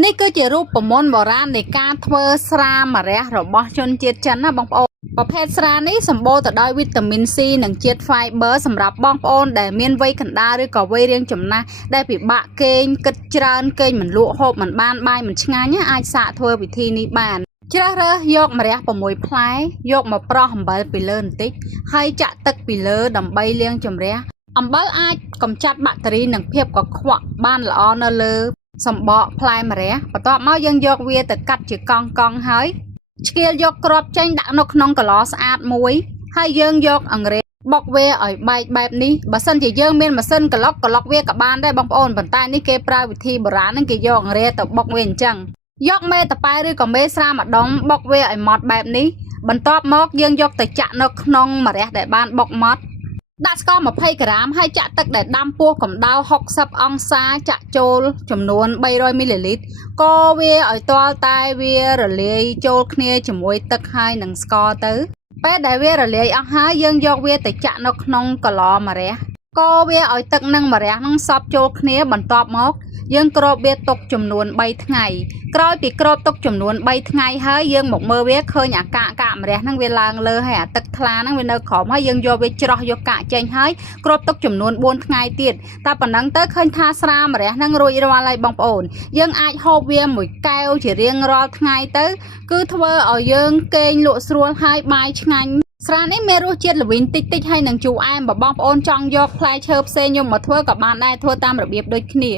នេះគឺជារូបមន្តបុរាណនៃការធ្វើស្រាម្រះរបស់ជនជាតិចិនណាបងប្អូនប្រភេទស្រានេះសម្បូរទៅដោយវីតាមីន C និងជាតិ Fiber សម្រាប់បងប្អូនដែលមានវ័យកណ្ដាលឬក៏វ័យរាងចំណាស់ដែលពិបាកគេងគិតច្រើនគេងមិនលក់ហូបមិនបានបាយមិនឆ្ងាញ់អាចសាកធ្វើវិធីនេះបានជ្រើសរើសយកម្រះ6ផ្លែយកមកប្រោះអំបិលពីលើបន្តិចហើយចាក់ទឹកពីលើដើម្បីលាងជម្រះអំបិលអាចកម្ចាត់បាក់តេរីនិងភាពកខ្វក់បានល្អនៅលើសម្បកផ្លែម្រះបន្ទាប់មកយើងយកវាទៅកាត់ជាកង់ហើយឆ្កៀលយកគ្រាប់ចេញដាក់នៅក្នុងកឡស្អាតមួយហើយយើងយកអង្រែបុកវាឲ្យបែកបែបនេះបើសិនជាយើងមានម៉ាស៊ីនក្លុកវាក៏បានដែរបងប្អូនប៉ុន្តែនេះគេប្រើវិធីបុរាណហ្នឹងគេយកអង្រែទៅបុកវាអញ្ចឹងយកមេតប៉ែឬក៏មេស្រាម្ដុំបុកវាឲ្យម៉ត់បែបនេះបន្ទាប់មកយើងយកទៅចាក់នៅក្នុងម្រះដែលបានបុកម៉ត់ដាក់ស្ករ20ក្រាមហើយចាក់ទឹកដែលដាំពោះកម្ដៅ60អង្សាចាក់ចូលចំនួន300មីលីលីត្រកូរវាឲ្យទាល់តែវារលាយចូលគ្នាជាមួយទឹកហើយនិងស្ករទៅពេលដែលវារលាយអស់ហើយយើងយកវាទៅចាក់នៅក្នុងកឡម្រះកូរវាឲ្យទឹកនិងម្រះនឹងសព្វចូលគ្នាបន្ទាប់មកយើងគ្របវាទុកចំនួន3ថ្ងៃក្រោយពីគ្របទុកចំនួន3ថ្ងៃហើយយើងមកមើលវាឃើញអាកាកម្រះហ្នឹងវាឡើងលើហើយអាទឹកថ្លាហ្នឹងវានៅក្រោមហើយយើងយកវាច្រោះយកកាកចេញហើយគ្របទុកចំនួន4ថ្ងៃទៀតតែប៉ុណ្ណឹងទៅឃើញថាស្រាម្រះហ្នឹងរួចរាល់ហើយបងប្អូនយើងអាចហូបវាមួយកែវជារៀងរាល់ថ្ងៃទៅគឺធ្វើឲ្យយើងគេងលក់ស្រួលហើយបាយឆ្ងាញ់ស្រានេះមានរសជាតិល្វីងតិចហើយនឹងជូរអែមបើបងប្អូនចង់យកផ្លែឈើផ្សេងយកមកធ្វើក៏បានដែរធ្វើតាមរបៀបដូចគ្នា